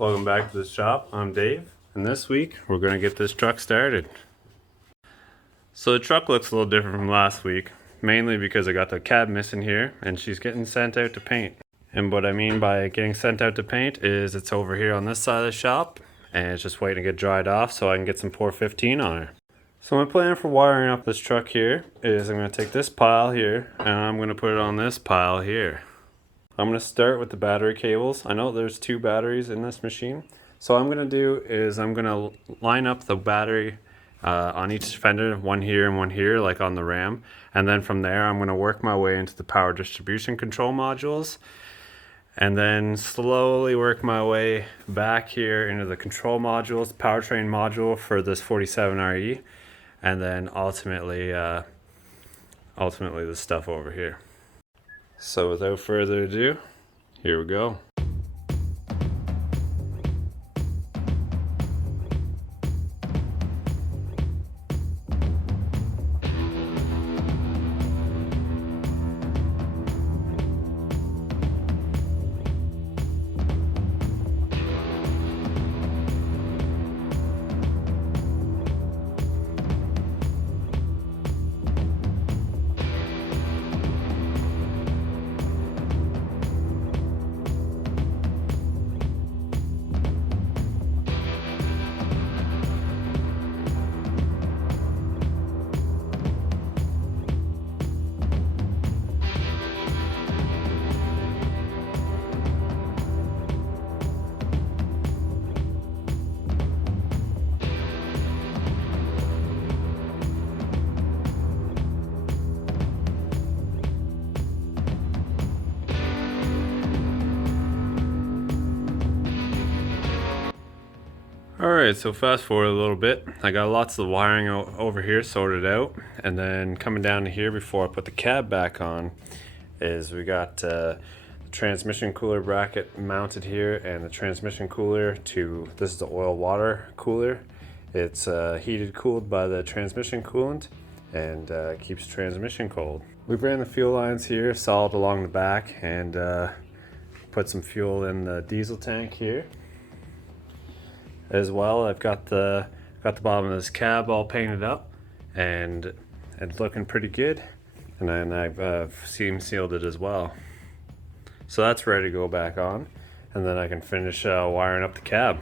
Welcome back to the shop. I'm Dave, and this week we're going to get this truck started. So the truck looks a little different from last week, mainly because I got the cab missing here and she's getting sent out to paint. And what I mean by getting sent out to paint is it's over here on this side of the shop and it's just waiting to get dried off so I can get some 415 on her. So my plan for wiring up this truck here is I'm going to take this pile here and I'm going to put it on this pile here. I'm going to start with the battery cables. I know there's 2 batteries in this machine. So what I'm going to do is I'm going to line up the battery on each fender, one here and one here, like on the Ram. And then from there, I'm going to work my way into the power distribution control modules. And then slowly work my way back here into the control modules, powertrain module for this 47RE. And then ultimately the stuff over here. So without further ado, here we go. Alright, so fast forward a little bit. I got lots of the wiring over here sorted out, and then coming down to here before I put the cab back on is we got the transmission cooler bracket mounted here and the transmission cooler to, this is the oil water cooler. It's heated cooled by the transmission coolant and keeps transmission cold. We ran the fuel lines here solid along the back and put some fuel in the diesel tank here. As well, I've got the bottom of this cab all painted up and it's looking pretty good, and then I've seam sealed it as well. So that's ready to go back on, and then I can finish wiring up the cab.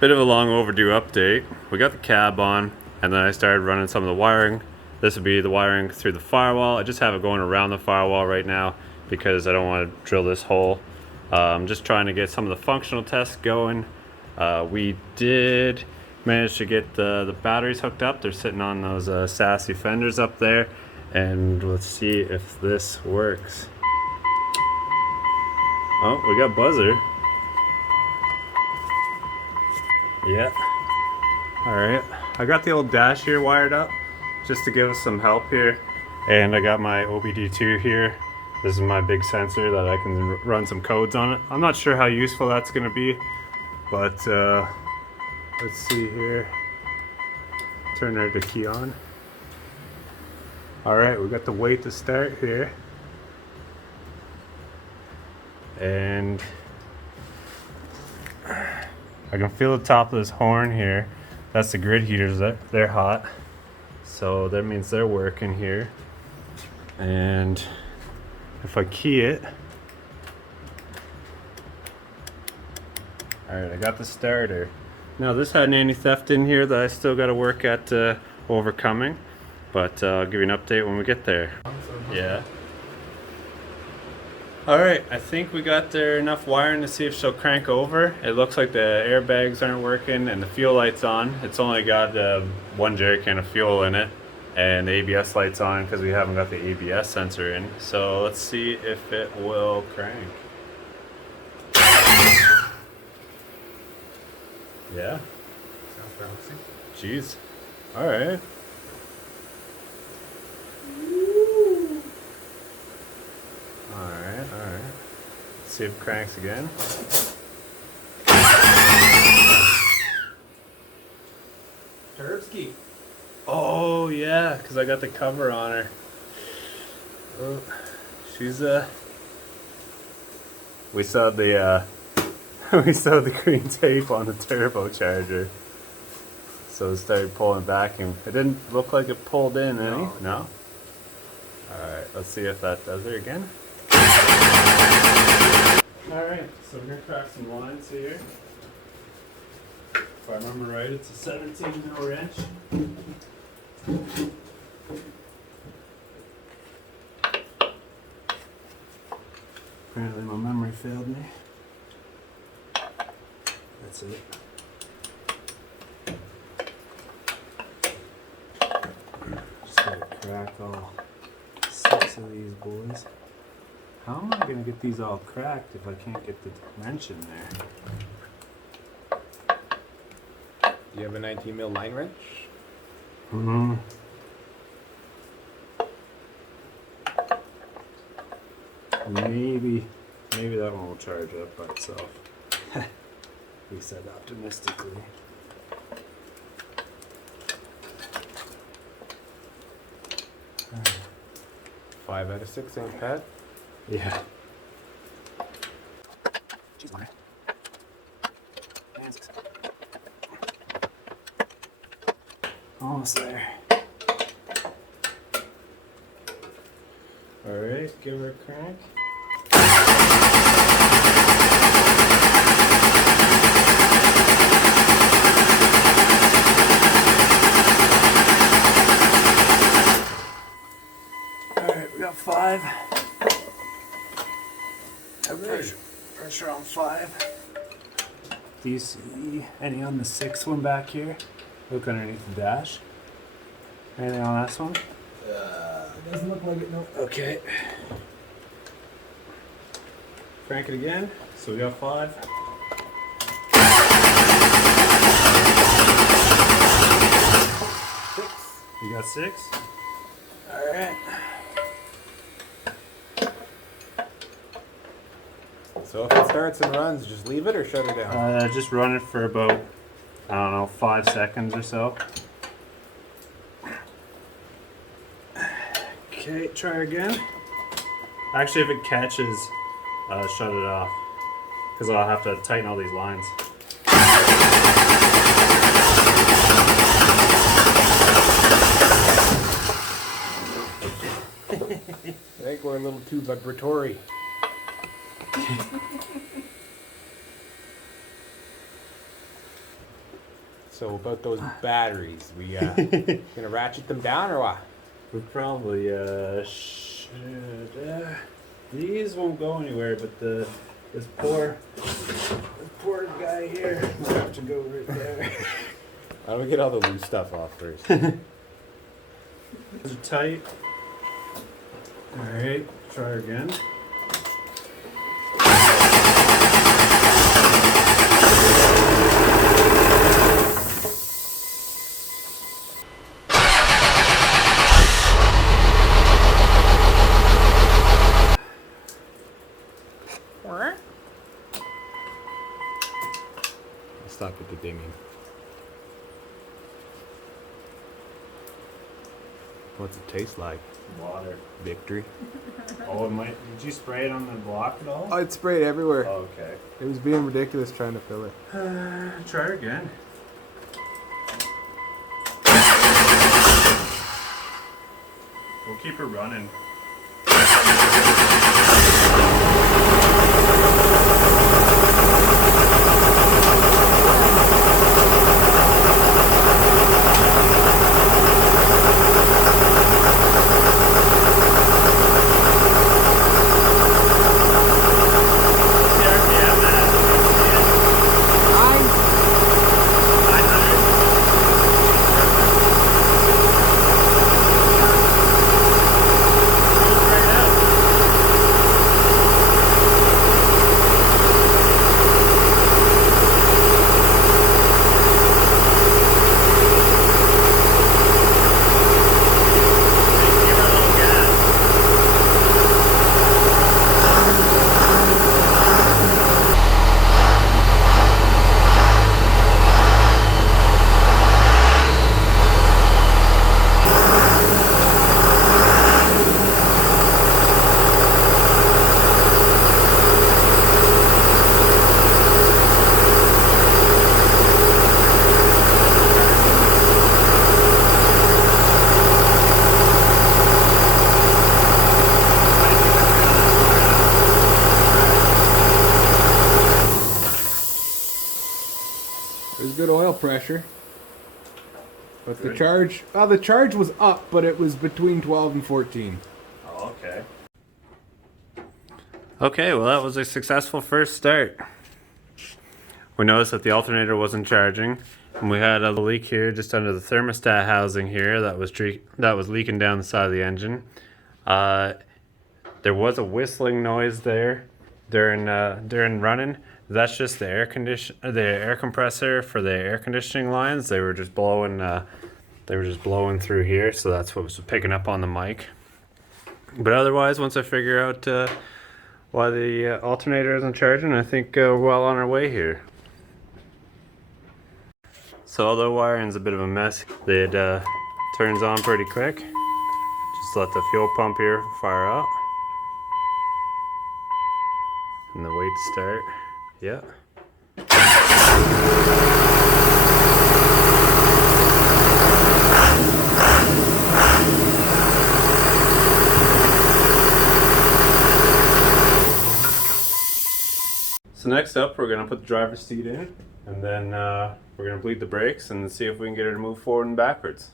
Bit of a long overdue update. We got the cab on and then I started running some of the wiring. This would be the wiring through the firewall. I just have it going around the firewall right now because I don't want to drill this hole. I'm just trying to get some of the functional tests going. We did manage to get the batteries hooked up. They're sitting on those sassy fenders up there, and let's see if this works. Oh, we got buzzer. Yeah. Alright. I got the old dash here wired up just to give us some help here. And I got my OBD2 here. This is my big sensor that I can run some codes on it. I'm not sure how useful that's going to be, but let's see here. Turn the key on. Alright, we got the weight to start here. And I can feel the top of this horn here. That's the grid heaters, they're hot. So that means they're working here. And if I key it, alright, I got the starter. Now this had an anti-theft in here that I still got to work at overcoming, but I'll give you an update when we get there. Yeah. Alright, I think we got there enough wiring to see if she'll crank over. It looks like the airbags aren't working and the fuel light's on. It's only got 1 jerry can of fuel in it, and the ABS light's on because we haven't got the ABS sensor in. So let's see if it will crank. Yeah. Sounds promising. Jeez. Alright. Alright. See if it cranks again. Turbski. Oh yeah, because I got the cover on her. Oh, she's we saw the we saw the green tape on the turbocharger. So it started pulling back and it didn't look like it pulled in any. No? Alright, let's see if that does it again. Alright, so we're gonna crack some lines here. If I remember right, it's a 17mm wrench. Apparently my memory failed me. That's it. Just gotta crack all 6 of these boys. How am I gonna get these all cracked if I can't get the wrench in there? Do you have a 19mm line wrench? Mm-hmm. Maybe that one will charge up by itself. We said optimistically. 5 out of 6 ain't bad. Yeah. She's on it. And 6. Almost there. Alright, give her a crank. Alright, we got 5. Pressure on 5. Do you see any on the 6th one back here? Look underneath the dash. Anything on this one? Doesn't look like it, no. Okay. Crank it again. So we got 5. 6. You got 6? Alright. So if it starts and runs, just leave it or shut it down? Just run it for about, I don't know, 5 seconds or so. Okay, try again. Actually, if it catches, shut it off. Because I'll have to tighten all these lines. I think we're a little too vibratory. So about those batteries, we gonna ratchet them down or what? We probably should. These won't go anywhere, but this poor guy here will have to go right there. How do we get all the loose stuff off first? Those are tight. All right, try again. Stop with the dinging. What's it taste like? Water. Victory. Oh, it might. Did you spray it on the block at all? I'd spray it everywhere. Oh, okay. It was being ridiculous trying to fill it. Try again. We'll keep her running. pressure. But the charge was up, but it was between 12 and 14. Oh, okay. Okay, well that was a successful first start. We noticed that the alternator wasn't charging, and we had a leak here just under the thermostat housing here that was leaking down the side of the engine. There was a whistling noise there during running. That's just the air compressor for the air conditioning lines. They were just blowing through here, so that's what was picking up on the mic. But otherwise, once I figure out why the alternator isn't charging, I think we're well on our way here. So although wiring's a bit of a mess, it turns on pretty quick. Just let the fuel pump here fire up. And the wait to start. Yeah. So next up, we're going to put the driver's seat in, and then we're going to bleed the brakes and see if we can get her to move forward and backwards.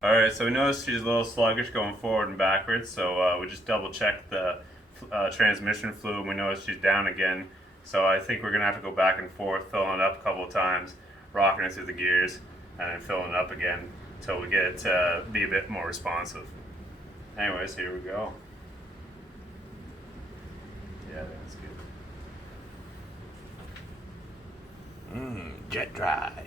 Alright, so we noticed she's a little sluggish going forward and backwards, so we just double checked the transmission fluid. We noticed she's down again, so I think we're going to have to go back and forth, filling it up a couple of times, rocking it through the gears, and then filling it up again until we get it to be a bit more responsive. Anyways, here we go. Yeah, that's good. Jet dry.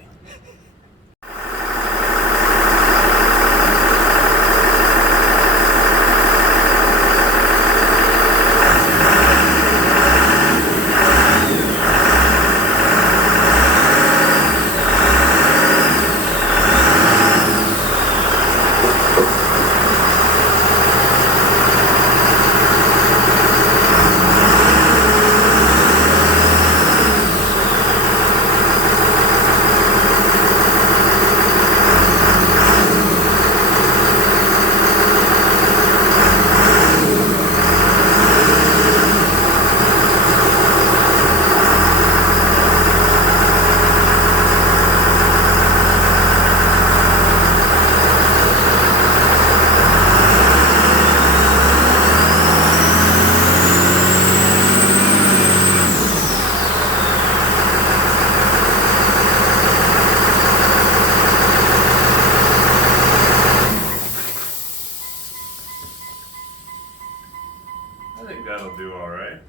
I think that'll do alright.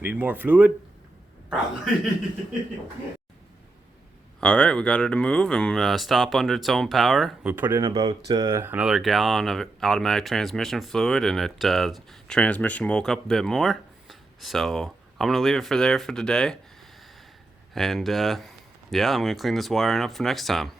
Need more fluid? Probably. Alright, we got her to move and stop under its own power. We put in about another gallon of automatic transmission fluid, and it transmission woke up a bit more. So I'm going to leave it for today. And yeah, I'm going to clean this wiring up for next time.